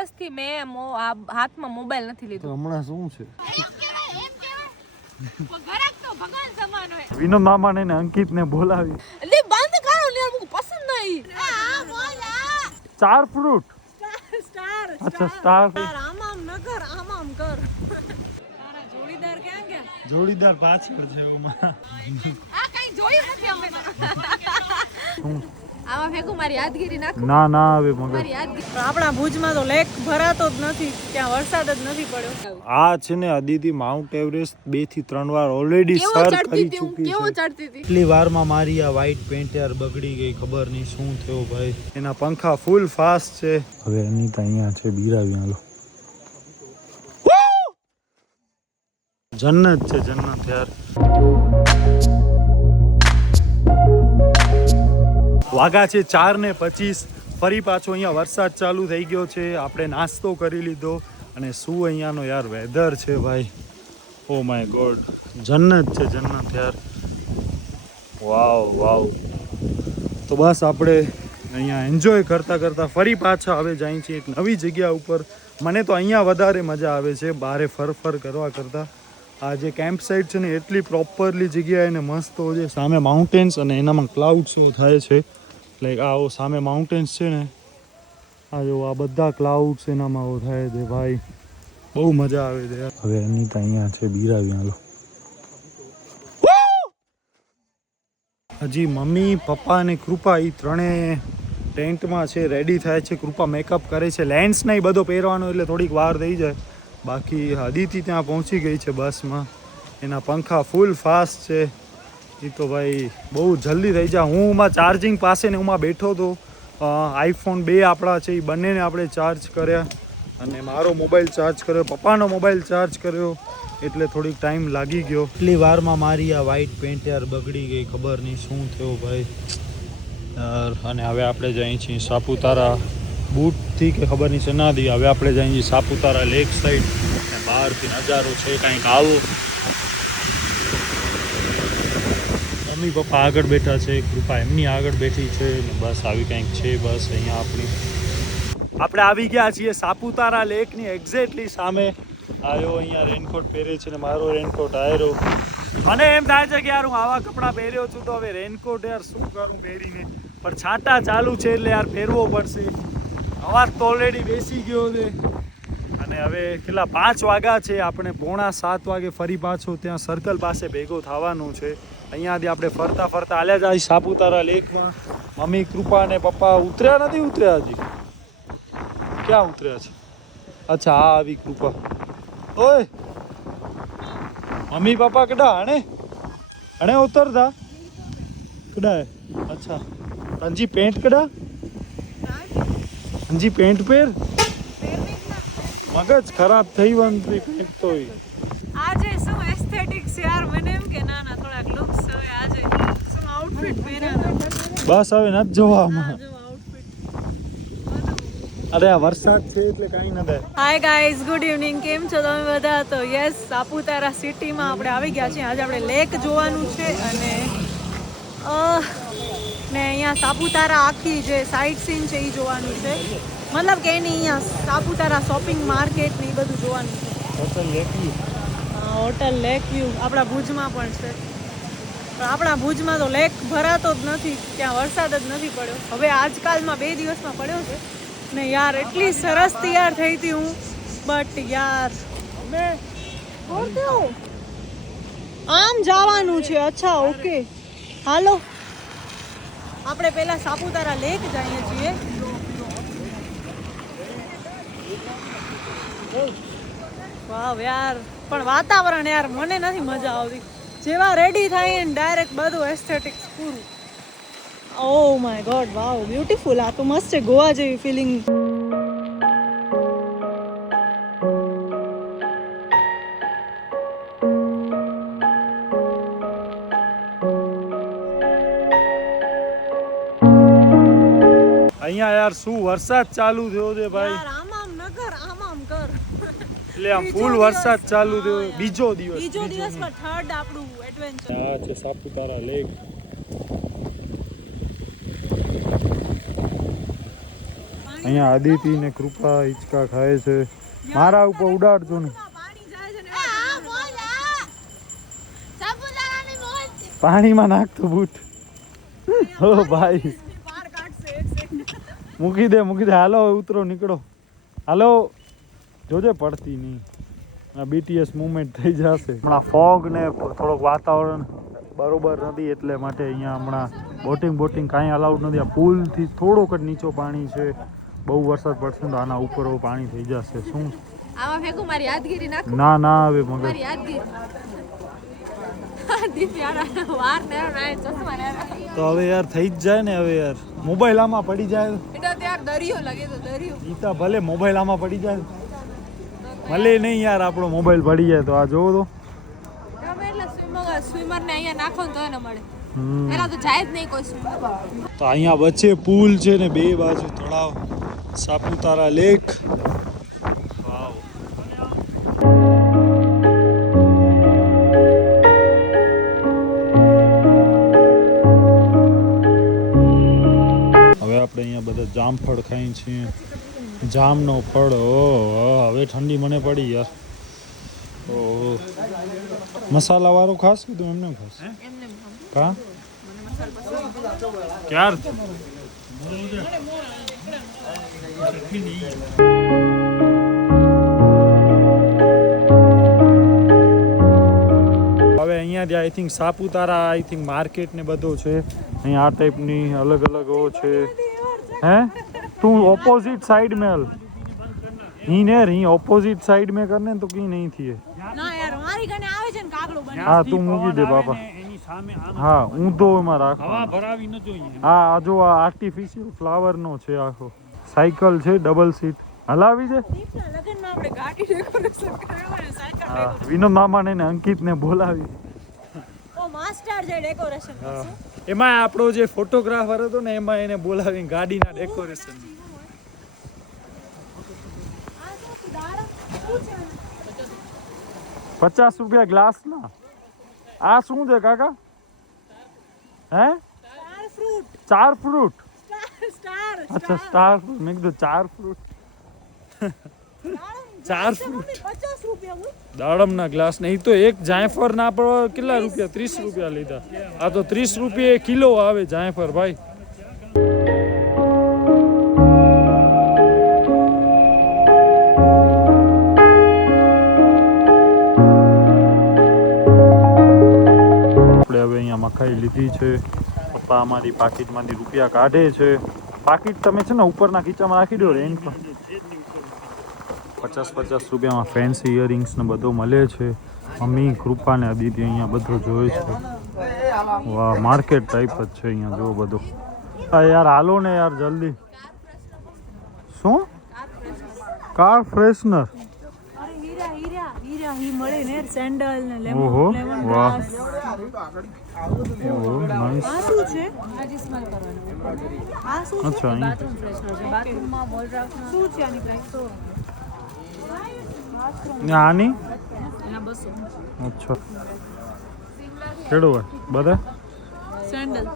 દિવસથી મેં હાથમાં મોબાઈલ નથી લીધો. હમણાં શું છે? ઘરાક તો ભગવાન સમાન હોય. વિનોદ મામા ને અંકિત ને બોલાવી. લે બંધ કરો ને યાર, મને પસંદ નહીં. આ બોલા. ચાર ફ્રૂટ. સ્ટાર. અચ્છા સ્ટાર. આમ ન કર, આમ કર. તારા જોડીદાર ક્યાં ગયા? જોડીદાર પાછળ છે ઓમાં. આ કઈ જોયું નથી અમે. આમાં ફેંકું મારી યાદગીરી નાખું. ના હવે મગર. મારી યાદગીરી. આપણા ભુજમાં તો લેક ભરાતો જ નથી, ત્યાં વરસાદ જ નથી પડ્યો. આ છે ને અદિતિ માઉન્ટ એવરેસ્ટ 2 થી 3 વાર ઓલરેડી સર કરી ચૂકી છે. કેવો ચડતી હતી. કેટલી વારમાં મારી આ વ્હાઈટ પેન્ટ યાર બગડી ગઈ, ખબર નહીં શું થયો ભાઈ. એના પંખા ફૂલ ફાસ્ટ છે. હવે અનિતા અહીંયા છે, બીરાવી હાલો. જન્નત છે, જન્નત યાર. વાગા છે 4:25. ફરી પાછો અહીંયા વરસાદ ચાલુ થઈ ગયો છે. આપણે નાસ્તો કરી લીધો અને શું અહીંયાનો યાર વેધર છે ભાઈ, ઓ માય ગોડ. જન્નત છે, જન્નત યાર. વાવ. તો બસ આપણે અહીંયા એન્જોય કરતા ફરી પાછા હવે જાય છે એક નવી જગ્યા ઉપર. મને તો અહીંયા વધારે મજા આવે છે બહારે ફર કરવા કરતાં. આ જે કેમ્પ સાઇટ છે ને એટલી પ્રોપરલી જગ્યા એને મસ્ત છે. સામે માઉન્ટેન્સ અને એનામાં ક્લાઉડ્સ થાય છે. લાઈક આ સામે માઉન્ટેન્સ છે ને, આ જો આ બધા ક્લાઉડ્સ એનામાં થાય છે ભાઈ, બહુ મજા આવે છે. હવે અનિતા અહીંયા છે, બીરાવી હાલો. હજી મમ્મી પપ્પા અને કૃપા એ ત્રણેય ટેન્ટમાં છે, રેડી થાય છે. કૃપા મેકઅપ કરે છે, લેન્સ નહીં બધો પહેરવાનો એટલે થોડીક વાર થઈ જાય. બાકી અદિતિ ત્યાં પહોંચી ગઈ છે બસમાં. એના પંખા ફૂલ ફાસ્ટ છે. એ તો ભાઈ બહુ જલ્દી થઈ જાય. હું માં ચાર્જિંગ પાસે ને હું બેઠો હતો. આઈફોન 2 આપણા છે, એ બંનેને આપણે ચાર્જ કર્યા અને મારો મોબાઈલ ચાર્જ કર્યો, પપ્પાનો મોબાઈલ ચાર્જ કર્યો, એટલે થોડીક ટાઈમ લાગી ગયો. એટલી વારમાં મારી આ વ્હાઈટ પેન્ટ યાર બગડી ગઈ, ખબર નહીં શું થયું ભાઈ યાર. અને હવે આપણે જઈએ છીએ સાપુતારા બૂટથી કે ખબર નહીં શેનાથી. હવે આપણે જઈએ છીએ સાપુતારા લેક સાઈડ અને બહારથી નજારો છે કાંઈક આવો. મમ્મી પપ્પા આગળ બેઠા છે, કૃપા એમની આગળ બેઠી છે ને બસ આવી કંઈક છે. બસ અહીંયા આપણે આવી ગયા છીએ સાપુતારા લેકની એક્ઝેક્ટલી સામે. આવ્યો અહીંયા રેનકોટ પહેરે છે ને મારો રેનકોટ આયરો. મને એમ થાય છે કે યાર હું આવા કપડાં પહેર્યો છું તો હવે રેનકોટ યાર શું કરું પહેરીને, પણ છાંટા ચાલુ છે એટલે યાર પહેરવો પડશે. અવાજ તો ઓલરેડી બેસી ગયો છે અને હવે કેટલા 5 વાગ્યા છે. આપણે 6:45 વાગે ફરી પાછો ત્યાં સર્કલ પાસે ભેગો થવાનું છે. અહીંયાથી આપણે ફરતા હાલ્યા જાય સાપુતારા લેકમાં. મમ્મી કૃપા અને પપ્પા ઉતર્યા નથી, ઉતર્યા હજી. ક્યાં ઉતર્યા છે? અચ્છા આ આવી કૃપા. ઓય મમ્મી પપ્પા કડા હણે ઉતરતા કડા? અચ્છા અંજી પેન્ટ કડા? અંજી પેન્ટ પહેર. મગજ ખરાબ થઈ વંતરી પેન્ટ તો આજે શું એસ્થેટિક્સ યાર, મને એમ કે ના થોડાક લુક્સ હવે આજે શું આઉટફિટ પહેર્યા. બસ હવે નથી જોવામાં. અરે આ વરસાદ છે એટલે કાંઈ ન થાય. Hi guys, good evening. કેમ છો તમે બધા? તો યસ, સાપુતારા સિટીમાં આપણે આવી ગયા છીએ. આજે આપણે લેક જોવાનું છે અને ને અહીંયા સાપુતારા આખી જે સાઇટ સીન છે એ જોવાનું છે. મતલબ કે એની અહીંયા સાપુતારા શોપિંગ માર્કેટ ને એ બધું જોવાનું છે. હોટલ લેક વ્યૂ આપણા ભુજમાં પણ છે, પણ આપણા ભુજમાં તો લેક ભરાતો જ નથી, ત્યાં વરસાદ જ નથી પડ્યો. હવે આજકાલમાં 2 દિવસમાં પડ્યો છે ને યાર. એટલી સરસ તૈયાર થઈ હતી હું, બટ યાર આમ જવાનું છે. અચ્છા ઓકે, હાલો આપણે પહેલા સાપુતારા લેક જઈએ છીએ. વાવ યાર, પણ વાતાવરણ યાર મને નથી મજા આવતી. જેવા રેડી થાય ને ડાયરેક્ટ બધું એસ્થેટિક્સ પૂરું. Oh my God, wow beautiful. આ તો મસ્ત છે, ગોવા જેવી ફિલિંગ. અહીંયા યાર શું વરસાદ ચાલુ થયો છે ભાઈ. આમ ન કર, આમ કર. એટલે આમ ફૂલ વરસાદ ચાલુ થયો. બીજો દિવસમાં થર્ડ આપણું એડવેન્ચર. આ છે સાપુતારા લેક. અહીંયા આદિતિ ને કૃપા હિંચકા ખાય છે. મારા ઉપર ઉડાડજો ને. પાણીમાં નાખતો બૂટ. ઓ ભાઈ મૂકી દે. હાલો ઉતરો, નીકળો, હાલો. જોજે પડતી નહીં. આ BTS મુવમેન્ટ થઈ જશે હમણાં. ફોગ ને થોડોક વાતાવરણ બરોબર નથી એટલે માટે અહીંયા હમણાં બોટિંગ કાંઈ અલાઉડ નથી. આ પુલથી થોડોક જ નીચો પાણી છે. બહુ વરસાદ પડશે તો આના ઉપર પાણી થઈ જશે. શું આમાં ફેંકું મારી યાદગીરી નાખું? ના હવે મગર મારી યાદગીરી દીપ યાર વાર ને ના ચશ્મા ને તો હવે યાર થઈ જ જાય ને. હવે યાર મોબાઈલ આમાં પડી જાય એટલે ત્યાં દરિયો લાગે તો દરિયો ઈતા ભલે મોબાઈલ આમાં પડી જાય ભલે નહીં યાર. આપણો મોબાઈલ પડી જાય તો આ જોવો તો તમે એટલે સ્વિમર ને અહીંયા નાખો ને તો એને મળે. પેલા તો જાય જ નહીં કોઈ સ્વિમર. તો અહીંયા વચ્ચે પુલ છે ને બે બાજુ તળાવ. સાપુતારા લેક. વાવ. હવે આપણે અહીંયા બધા જામફળ ખાઈએ છીએ. જામનો ફળ. હવે ઠંડી મને પડી યાર. ઓહો મસાલા વાળો ખાસ કે તું એમને ખાસ? એમને કા ક્યાર હવે અહીંયાથી I think Saputara I think market ને બધો છે. અહીંયા આ ટાઈપની અલગ અલગ છે. હે તું ઓपोजिट साइड में हल ही ने रही ऑपोजिट साइड में करने तो की नहीं थी ના યાર મારી ગણે આવે છે ને કાગડો બને. હા તું મૂકી દે બાપા. હા ઊંધો એમાં રાખ. હવા ભરાવી ન જોઈએ. હા આ જો આ આર્ટિફિશિયલ ફ્લાવર નો છે આખો. સાયકલ છે ડબલ સીટ. હલાવી છે. દીપના લગનમાં આપણે ગાડી ડેકોરેશન કરાવ્યું અને સાયકલ હા વિનોદ મામા ને અંકિત ને બોલાવી. ઓ માસ્ટર જે ડેકોરેશન કરશે. એમાં આપણો જે ફોટોગ્રાફર હતો ને એમાં એને બોલાવી ગાડીના ડેકોરેશન. આ શું દાડા શું છે? 50 રૂપિયા ગ્લાસ ના. આ શું છે કાકા? હે star fruit. Star fruit. Star अच्छा स्टार फ्रूट. मैं कहा 4 फ्रूट. 4 फ्रूट 50 રૂપિયા બોલ. દાડમના ગ્લાસ નહીં તો એક જાયફળ ના પડો કેટલા રૂપિયા? 30 રૂપિયા લીધા. આ તો 30 રૂપિયા કિલો આવે જાયફળ ભાઈ. આપણે હવે અહીંયા મકાઈ લીધી છે. પપ્પા અમારી પાકીટમાંથી રૂપિયા કાઢે છે. પાકીટ તમે છે ને ઉપરના ખીચામાં રાખી દો રેન્જ પર. 50 રૂપિયામાં ફેન્સી ઇયરિંગ્સ ને બધો મળે છે. મમ્મી કૃપા ને અદિતિ અહીંયા બધું જોવે છે. વાહ માર્કેટ ટાઈપ જ છે અહીંયા જો બધું. હા યાર હાલો ને યાર જલ્દી. શું? Car freshener. અરે હીરા હી મળે ને સેન્ડલ ને લેમન ઓહો લેમન વાહ. ગ્લાસ. ઓહો નાઈસ. આ શું છે? આજે સ્મેલ કરવાનું. આ શું છે? અચ્છા અહીં બાથરૂમ ફ્રેશનર છે. બાથરૂમમાં વોલ રાખવાનું. શું છે આની પ્રાઇસ? ને આની એના 200. અચ્છા કેડો હોય બધા? સેન્ડલ.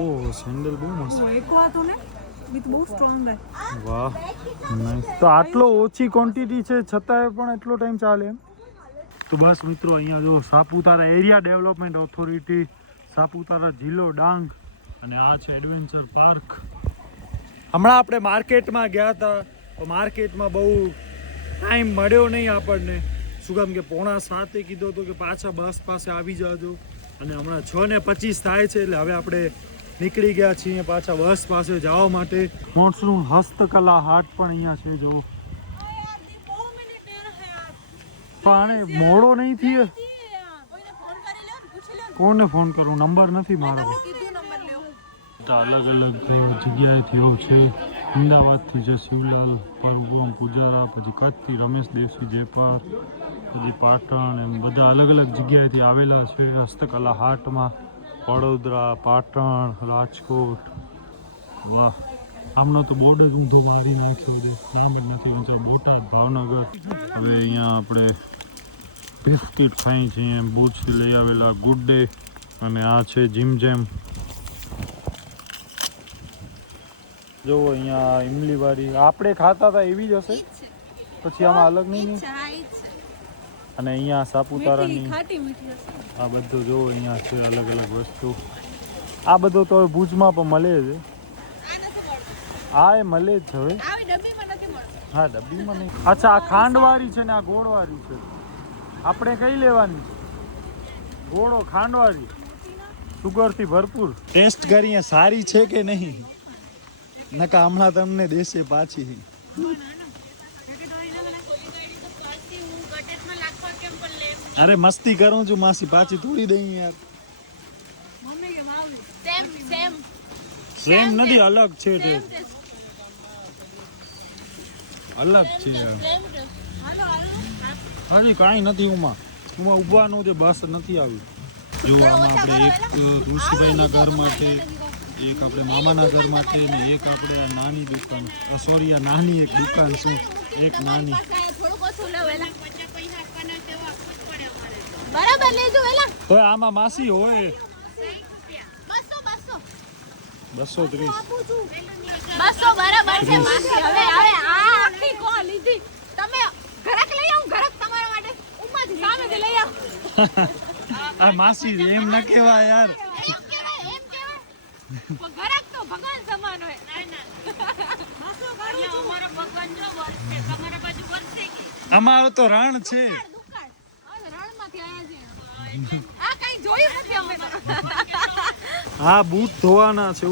ઓહ સેન્ડલ બહુ મસ્ત. એક હતું ને વિથ બહુ સ્ટ્રોંગ છે. વાહ નાઈસ. તો આટલો ઓછી ક્વોન્ટિટી છે છતાંય પણ એટલો ટાઈમ ચાલે એમ? તો બસ મિત્રો અહીંયા જો Saputara area development authority, Saputara જિલ્લો ડાંગ અને આ છે એડવેન્ચર પાર્ક. હમણાં આપણે માર્કેટમાં ગયા હતા તો માર્કેટમાં બહુ ટાઈમ મળ્યો નહીં આપણને. શું કામ કે 6:45 કીધો હતો કે પાછા બસ પાસે આવી જાજો અને હમણાં 6:25 થાય છે એટલે હવે આપણે નીકળી ગયા છીએ પાછા બસ પાસે જવા માટે. મોન્સૂન હસ્તકલા હાટ પણ અહીંયા છે જો. પણ મોડો નહીં થયો. કોને ફોન કરું? નંબર નથી મારો. અલગ અલગ જગ્યાએથી આવું છે. અમદાવાદથી છે શિવલાલ પરગોમ પૂજારા, પછી કચ્છથી રમેશ દેવસી જેપાર, પછી પાટણ એમ બધા અલગ અલગ જગ્યાએથી આવેલા છે હસ્તકલા હાટમાં. વડોદરા, પાટણ, રાજકોટ. વાહ આમનો તો બોર્ડ જ ઊંધો મારી નાખ્યો છે. નામ જ નથી ઊંચા. બોટાદ, ભાવનગર. હવે અહીંયા આપણે બિસ્કિટ ખાઈ છીએ. ભુજથી લઈ આવેલા ગુડ ડે અને આ છે જીમ જેમ. જો અહીંયા ઇમલી વાળી આપણે ખાતા હતા એવી જ હશે, પછી આમાં અલગ નહીં ને? હા ઈ જ છે. અને અહીંયા સાપુતારાની ખાટી મીઠી હશે. આ બધું જો અહીંયા છે અલગ અલગ વસ્તુ. આ બધું તો ભુજમાં પણ મળે છે. આ નથી મળતું. હા એ મળે જ છે હવે. આવી ડબ્બીમાં નથી મળતું. હા ડબ્બીમાં નહીં. અચ્છા આ ખાંડવાળી છે ને આ ગોળવાળી છે. આપણે કઈ લેવાની છે? ગોળો ખાંડવાળી, સુગરથી ભરપૂર. ટેસ્ટ કરીએ સારી છે કે નહીં, નકા હમણાં તમને દેશે પાછી. અરે મસ્તી કરું છું માસી, પાછી તોડી દઈ યાર. સેમ સેમ સેમ નથી, અલગ છે તે. Same taste. અલગ છે યાર. Same taste. હાલો હાલો. હજી કાંઈ નથી ઉમાં ઊભવાનું છે, બસ નથી આવ્યું. જો આમાં આપણે એક ઋષિભાઈના ઘર માટે, એક આપણે મામાના ઘર માટે ને એક આપણે આ નાની દુકાન, સોરી આ નાની એક દુકાન શું, એક નાની. થોડુંક ઓછું લો વેલા. બરાબર લેજો વેલા. તો આમાં માસી હોય 200 230. 200 બરાબર છે માસી. હવે હવે આ આખી કો લીધી તમે. ઘરાક લઈ આવું, ઘરાક તમારા માટે ઉમાંથી સામેથી લઈ આવું. આ માસી એમ ન કહેવાય યાર. એમ કહેવાય. પણ ઘરાક તો ભગવાન સમાન હોય. અમારો ભગવાન જો વર્ષે તમારા બાજુ વર્ષે કે અમારું તો રણ છે. દુકાળ. આ રણમાંથી આયા છે. આ કઈ જોયું નથી અમે તો. આ બૂટ ધોવાના છે.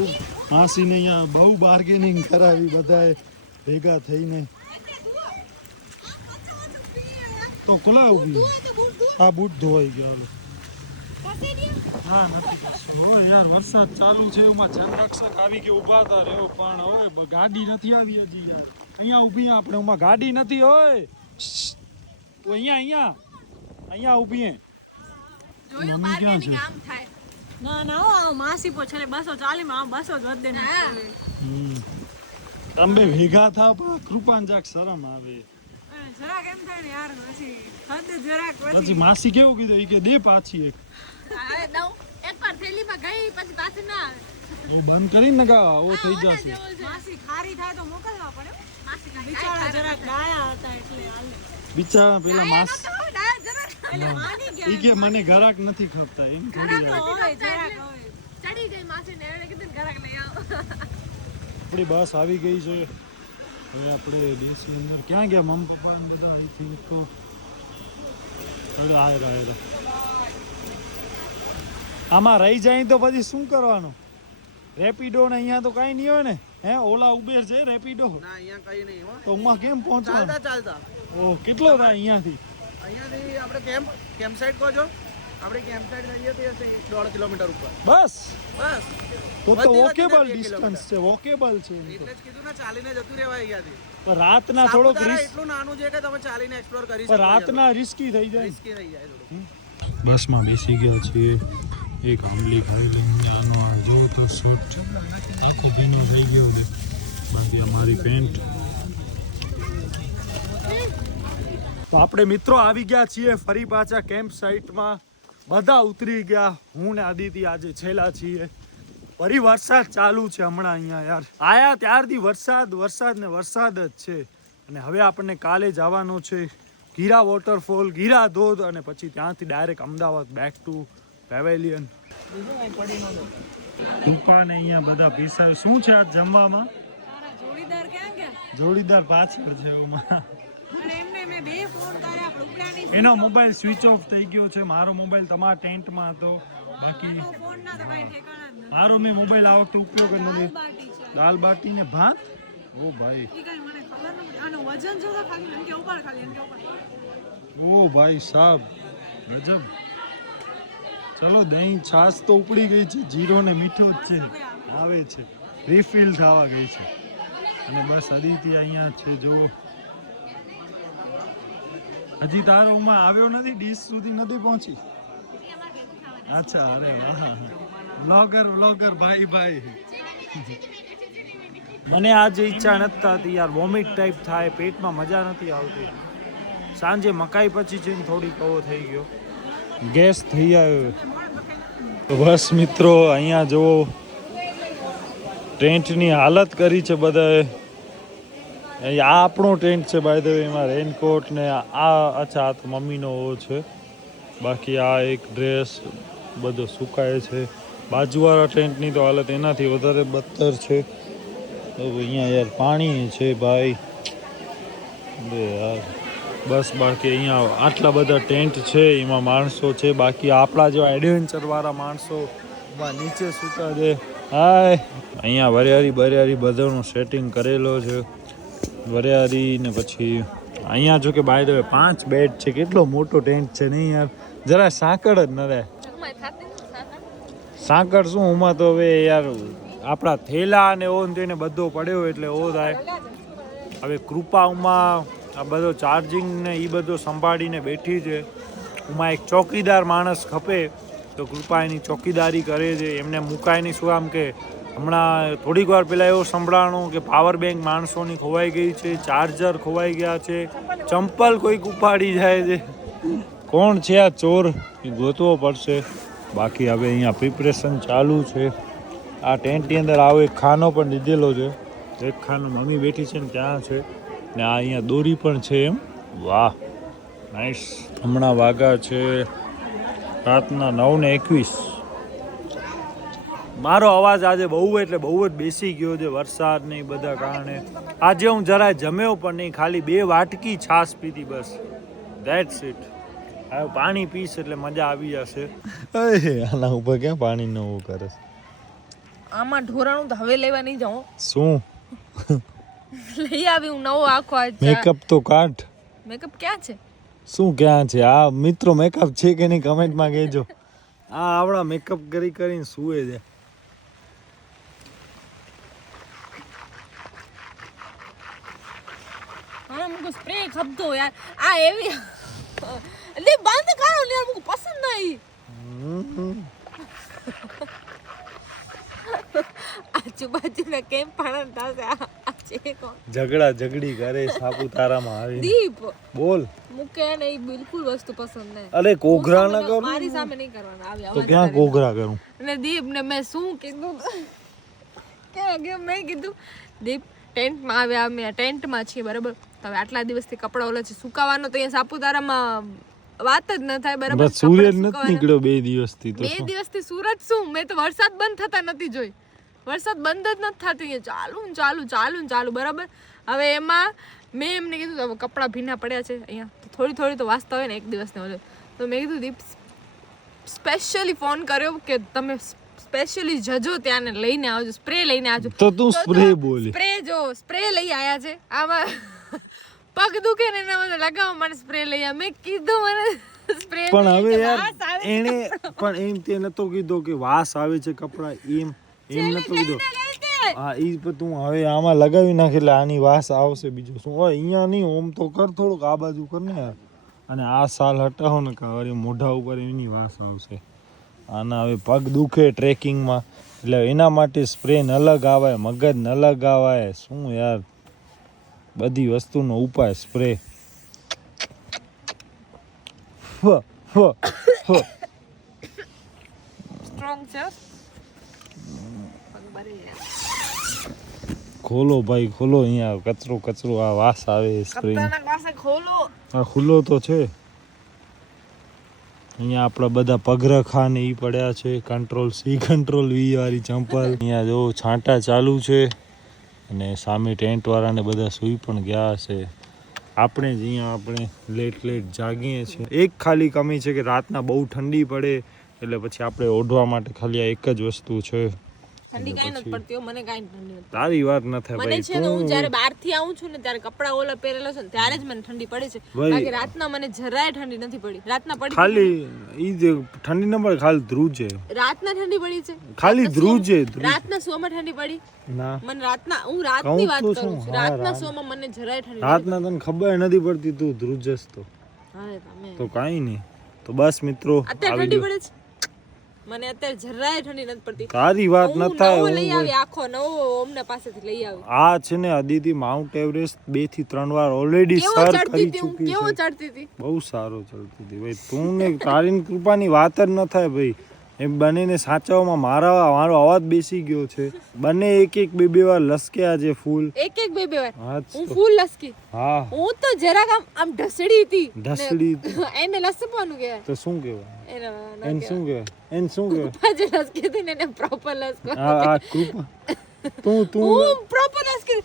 માસીને અહીંયા બહુ બાર્ગેનિંગ કરાવી બધાએ ભેગા થઈને. તો ખોલા ઉભી આ બૂટ ધોવાઈ ગયા. હા નથી હવે યાર વરસાદ ચાલુ છે, એમાં જનરક્ષક આવી કે ઊભા હતા રહ્યો, પણ હવે ગાડી નથી આવી હજી યાર. અહીંયા ઊભી આપણે, એમાં ગાડી નથી હોય તો અહીંયા અહીંયા ઊભી. જોયું મમ્મી ક્યાં છે? બાર્ગેનિંગ આમ થાય. ના ના હો, આ માસી પો છેલ્લે 240 માં 200 જ વધે ને. તમે ભેગા થાવ પણ કૃપાન જાક શરમ આવે. જરાક એમ થાય ને યાર, પછી હદ જરાક પછી માસી કેવું કીધું ઈ કે દે પાછી એક. હવે દઉં એકવાર થેલીમાં ગઈ પછી પાછી ના આવે. એ બંધ કરીને નકા ઓ થઈ ઓલા જશે. જેવું છે. માસી ખારી થાય તો મોકલવા પડે. માસી કાંઈ બિચારા જરાક ડાયા હતા એટલે હાલે. બિચારા પેલા માસ નહોતો, ડાયા જરાક. એટલે માની ઈ ગયા. કે મને ઘરાક નથી ખપતા એમ થોડી તો વાર. હોય જરાક હોય. ચડી ગઈ માસી ને એણે કીધું ઘરાક લઈ આવો. આપણી બસ આવી ગઈ છે. હવે આપણે ડીસની અંદર ક્યાં ગયા મમ્મી પપ્પા ને બધા અહીંથી તો આયરા. આમાં રહી જાય તો પછી શું કરવાનું? રેપિડો ને અહીંયા તો કાંઈ નહીં હોય ને. હે ઓલા ઉબેર છે રેપિડો? ના અહીંયા કઈ નહીં હો. તો ઉમાં કેમ પહોંચવાનું? ચાલતા ઓ કેટલો થાય અહીંયાથી? અહીંયાથી આપણે કેમ્પ સાઇટ કહો છો, આપણે કેમ્પ સાઇટ અહીંયાથી હશે 1.5 કિલોમીટર ઉપર. બસ બસ તો વધી વોકેબલ 2 ડિસ્ટન્સ છે, વોકેબલ છે. એટલે જ કીધું ને ચાલીને જતું રહેવાય અહીંયાથી. પણ રાતના થોડોક સાપુતારા રિસ્ક, એટલું નાનું છે કે તમે ચાલીને એક્સપ્લોર કરી પણ રાતના રિસ્કી થઈ જાય. રિસ્કી થઈ જાય થોડું. બસમાં બેસી ગયા છીએ. એક આંબલી ખાઈ લઈને આનો આ જો તો શૂટ આખી ભીનો થઈ ગયો ને. બાકી અમારી પેન્ટ. તો આપણે મિત્રો આવી ગયા છીએ ફરી પાછા કેમ્પ સાઇટમાં. બધા ઉતરી ગયા, હું ને આદિત્ય આજે છેલ્લા છીએ. ફરી વરસાદ ચાલુ છે હમણાં અહીંયા યાર. આયા ત્યારથી વરસાદ ને વરસાદ જ છે. અને હવે આપણને કાલે જવાનો છે ગીરા વોટરફોલ, ગીરા ધોધ, અને પછી ત્યાંથી direct Ahmedabad back to pavilion. દુકાને અહીંયા બધા પીસાય. શું છે આજ જમવામાં? તારા જોડીદાર ક્યાં ગયા? જોડીદાર પાછળ છે એમાં. અને એમને મેં 2 ફોન કર્યા પણ ઉપડાની. એનો મોબાઈલ સ્વિચ ઓફ થઈ ગયો છે. મારો મોબાઈલ તમારા ટેન્ટમાં હતો. બાકી ફોન ના તો કાંઈ ઠેકાણા જ નથી. મારો મેં મોબાઈલ આ વખતે ઉપયોગ જ નથી. બાટી છે. દાલ બાટી ને ભાત. ઓ ભાઈ, ઈ કાંઈ મને ખબર નથી. આનું વજન જો તો ખાલી એમ કે ઉપર, ખાલી એમ કે ઉપર. ઓ ભાઈ સાહેબ ગજબ. ચલો દહીં છાશ તો ઉપડી ગઈ છે, જીરો ને મીઠો જ છે, આવે છે, રિફિલ થવા ગઈ છે. અને બસ અદિતિ અહીંયા છે જો. હજી તારો માં આવ્યો નથી, ડીશ સુધી નથી પહોંચી. અચ્છા, અરે વાહ, વ્લોગર ભાઈ. મને આજે ઈચ્છા નથી થતી યાર, વોમિટ ટાઈપ થાય, પેટમાં મજા નથી આવતી. સાંજે મકાઈ પછી છે ને થોડીક કવો થઈ ગયો, ગેસ થઈ આવ્યો. તો બસ મિત્રો અહીંયા જુઓ ટેન્ટની હાલત કરી છે બધાએ. આ આપણો ટેન્ટ છે બાય ધ વે, એમાં રેનકોટ ને આ અચ્છા આ તો મમ્મીનો છે. બાકી આ એક ડ્રેસ બધો સુકાય છે. બાજુવાળા ટેન્ટની તો હાલત એનાથી વધારે બદતર છે. તો અહીંયા યાર પાણી છે ભાઈ બે યાર. બસ બાકી અહીંયા આટલા બધા ટેન્ટ છે, એમાં માણસો છે. બાકી આપણા જેવા એડવેન્ચરવાળા માણસો નીચે સૂતા છે. હાય અહીંયા વરિયાળી બધાનું સેટિંગ કરેલો છે. વરિયાળી ને પછી અહીંયા જો કે બાય ધ વે 5 બેડ છે. કેટલો મોટો ટેન્ટ છે નહીં યાર, જરા સાંકળ જ ન રહે. સાંકળ શું ઉમાં તો હવે યાર આપણા થેલા ને ઓન તેને બધો પડ્યો એટલે ઓ થાય. હવે કૃપામાં આ બધો ચાર્જિંગ ને એ બધો સંભાળીને બેઠી છે. ઉમાં એક ચોકીદાર માણસ ખપે તો કૃપા એની ચોકીદારી કરે છે. એમને મુકાય નહીં શું આમ કે હમણાં થોડીક વાર પહેલાં એવું સંભળાણું કે પાવર બેંક માણસોની ખોવાઈ ગઈ છે, ચાર્જર ખોવાઈ ગયા છે, ચંપલ કોઈક ઉપાડી જાય છે. કોણ છે આ ચોર એ ગોતવો પડશે. બાકી હવે અહીંયા પ્રિપરેશન ચાલુ છે. આ ટેન્ટની અંદર આવો એક ખાનો પણ લીધેલો છે. એક ખાનો મમ્મી બેઠી છે ને ત્યાં છે ને આ અહીંયા દોરી પણ છે એમ. વાહ નાઈસ. હમણાં વાગા છે રાતના 9:21. મારો અવાજ આજે બહુ એટલે બહુ જ બેસી ગયો છે વરસાદ ને એ બધા કારણે. આજે હું જરાય જમ્યો પણ નહીં, ખાલી 2 વાટકી છાશ પીધી બસ. That's it. હવે પાણી પીશ એટલે મજા આવી જશે. આના ઉપર ક્યાં પાણી ન કરે આમાં ઢોરાણું તો હવે લેવા નહીં જાઉં. શું લઈ આવી હું નવો આખો આજ. મેકઅપ તો કાઢ. મેકઅપ ક્યાં છે? શું ક્યાં છે? આ મિત્રો મેકઅપ છે કે નહીં કમેન્ટમાં કહેજો. આ આવડા મેકઅપ કરીને સુવે છે. હા મુકો સ્પ્રે ખપતો યાર. આ એવી લે બંધ કરો ને યાર, મુકો પસંદ નહીં. આજુબાજુના કેમ પાણા થાશે. આ છે કોણ? ઝઘડી કરે સાપુતારામાં આવી. દીપ બોલ. મુકે ને એ બિલકુલ વસ્તુ પસંદ નહીં. અરે કોઘરા ના કરું. મારી સામે નહીં કરવાના આવે. તો ક્યાં કોઘરા કરું? અને દીપ ને મેં શું કીધું કે મેં કીધું દીપ ટેન્ટમાં આવ્યા, અમે ટેન્ટમાં છીએ બરાબર. તો હવે આટલા દિવસથી કપડા ઓલા છે સુકાવાનો તો અહીંયા સાપુતારામાં વાત જ ન થાય બરાબર. સૂર્ય નથી નીકળ્યો 2 દિવસથી. તો 2 દિવસથી સૂરજ શું, મેં તો વરસાદ બંધ થતા નથી જોઈ. વરસાદ બંધ જ નથી થતો અહીંયા ચાલુ બરાબર. હવે એમાં મેં એમને કીધું હવે કપડાં ભીના પડ્યા છે અહીંયા તો થોડી તો વાસતા હોય ને એક દિવસને ઓલે. તો મેં કીધું દીપ સ્પેશિયલી ફોન કર્યો કે તમે સ્પેશિયલી જજો ત્યાં ને લઈને આવજો, સ્પ્રે લઈને આવજો. તો તું સ્પ્રે બોલી. સ્પ્રે લઈ આયા છે. આમાં પગ દુખે ને એના મને લગાવવા માટે સ્પ્રે લઈ આવ્યા. મેં કીધું મને સ્પ્રે પણ હવે યાર એને પણ એમ તે નતો કીધો કે વાસ આવે છે કપડા એમ નતો કીધો. હા ઈ તું હવે આમાં લગાવી નાખ એટલે આની વાસ આવશે. બીજું શું હોય અહીંયા નહીં. ઓમ તો કર થોડુંક આ બાજુ કર ને યાર. અને આ સાલ હટાવો ને કે મોઢા ઉપર એની વાસ આવશે. આના હવે પગ દુખે ટ્રેકિંગમાં એટલે એના માટે સ્પ્રે ન લગાવાય, મગજ ન લગાવાય. શું યાર બધી વસ્તુનો ઉપાય સ્પ્રે. સ્ટ્રોંગ છે. ખોલો ભાઈ ખોલો. અહીંયા કચરો આ વાસ આવે સ્પ્રે. ખોલો. આ ખુલ્લો તો છે. અહીંયા આપણા બધા પગરખા ને ઈ પડ્યા છે. કંટ્રોલ C કંટ્રોલ V વાળી ચંપલ. અહીંયા જો છાંટા ચાલુ છે અને સામે ટેન્ટ વાળાને બધા સૂઈ પણ ગયા છે. આપણે જ અહીંયા લેટ જાગીએ છીએ. એક ખાલી કમી છે કે રાતના બહુ ઠંડી પડે એટલે પછી આપણે ઓઢવા માટે ખાલી આ એક જ વસ્તુ છે. ઠંડી કાઈ નથી પડતી. મને કાઈ ઠંડી નથી. તારી વાત ન થાય મને ભાઈ. છે ને હું જ્યારે બહારથી આવું છું ને ત્યારે કપડા ઓલા પહેરેલો છે ને ત્યારે જ મને ઠંડી પડે છે. બાકી રાતના મને જરાય ઠંડી નથી પડી. રાતના પડી ખાલી ઈ જે ઠંડી ન પડે ખાલી ધ્રુવ છે. રાતના ઠંડી પડી છે. ખાલી ધ્રુવ છે. રાતના સોમાં ઠંડી પડી ના મને હું રાતની વાત કરું છું. રાતના સોમાં મને જરાય ઠંડી રાતના તને ખબર નથી પડતી. તું ધ્રુવ જસ તો તો કાઈ નહીં. તો બસ મિત્રો અત્યારે ઠંડી પડે છે. મને અત્યારે જરાય ઠંડી નથી પડતી. તારી વાત ન થાય. હું લઈ આવી આખો નવો ઓમના પાસેથી લઈ આવી. આ છે ને અદિતિ માઉન્ટ એવરેસ્ટ 2 થી 3 વાર ઓલરેડી સર કરી ચૂકી કેવો છે. ચડતી હતી? બહુ સારો ચડતી હતી ભાઈ. તું ને તારી કૃપાની વાત જ ન થાય ભાઈ. એ બંનેને સાચવવામાં મારો અવાજ બેસી ગયો છે. બંને એક બે વાર લસક્યા છે ફૂલ. એક બે વાર હા જ હું તો. ફૂલ લસકી. હા હું તો જરાક આમ ઢસડી હતી. ઢસડી એને લસકવાનું કહેવાય. તો શું કહેવાય? એને એને શું કહેવાય? એને શું કહેવાય? પાછે લસકી હતી ને એને પ્રોપર લસકવાનું. આ કૃપા તું હું પ્રોપર લસકી.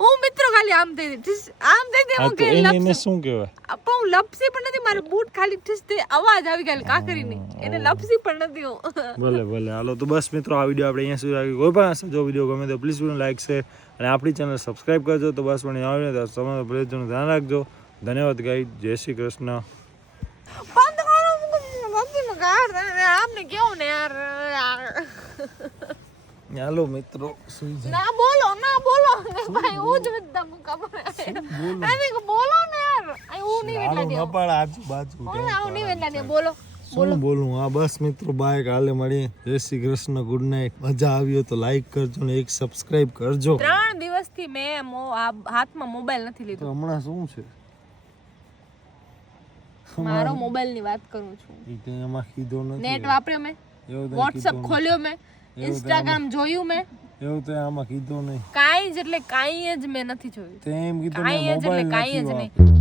હું મિત્રો ખાલી આમ થઈ હતી. આમ થઈ હતી હા હું તો કે એને લપસી. શું કહેવાય? પણ હું લપસી પણ નથી. મારે બૂટ ખાલી ઠીસતે અવાજ આવી ગયેલ કાકરીની. એને લપસી પણ નથી હું. ભલે હાલો તો બસ મિત્રો આ વિડીયો આપણે અહીંયા સુધી રાખીએ. કોઈ પણ હશે જો વિડીયો ગમે તો પ્લીઝ વિડીયો લાઈક શેર અને આપણી ચેનલ સબસ્ક્રાઇબ કરજો. તો બસ મને આવે તો તમારા પ્રેઝનું ધ્યાન રાખજો. ધન્યવાદ ગાઈ. જય શ્રી કૃષ્ણ. બંધ કરો મમ્મી ગાડ આમને કેવું ને યાર. હાલો મિત્રો સુઈ જાય. ના બોલો ભાઈ હું જ બધા મુકા પણ આને બોલો ને યાર. આ હું નહીં વેલા દે. પણ આજુબાજુ હું નહીં વેલા દે. બોલો શું બોલું? હા બસ મિત્રો બાય. કાલે મળીએ. જય શ્રી કૃષ્ણ. Good night. મજા આવી તો લાઈક કરજો ને એક સબસ્ક્રાઇબ કરજો. 3 દિવસથી મેં હાથમાં મોબાઈલ નથી લીધો. તો હમણાં શું છે? મારો મોબાઈલ ની વાત કરું છું. એ કંઈ એમાં કીધું નથી. નેટ વાપર્યો મેં, એવું તો વોટ્સઅપ ખોલ્યો મેં, ઇન્સ્ટાગ્રામ જોયું મેં. એવું તો આમાં કીધું નહીં. કાંઈ જ એટલે કાંઈ જ મેં નથી જોયું. તેમ કીધું કાંઈ જ એટલે મોબાઈલ કાંઈ નથી જ નહીં. વાપર્યો.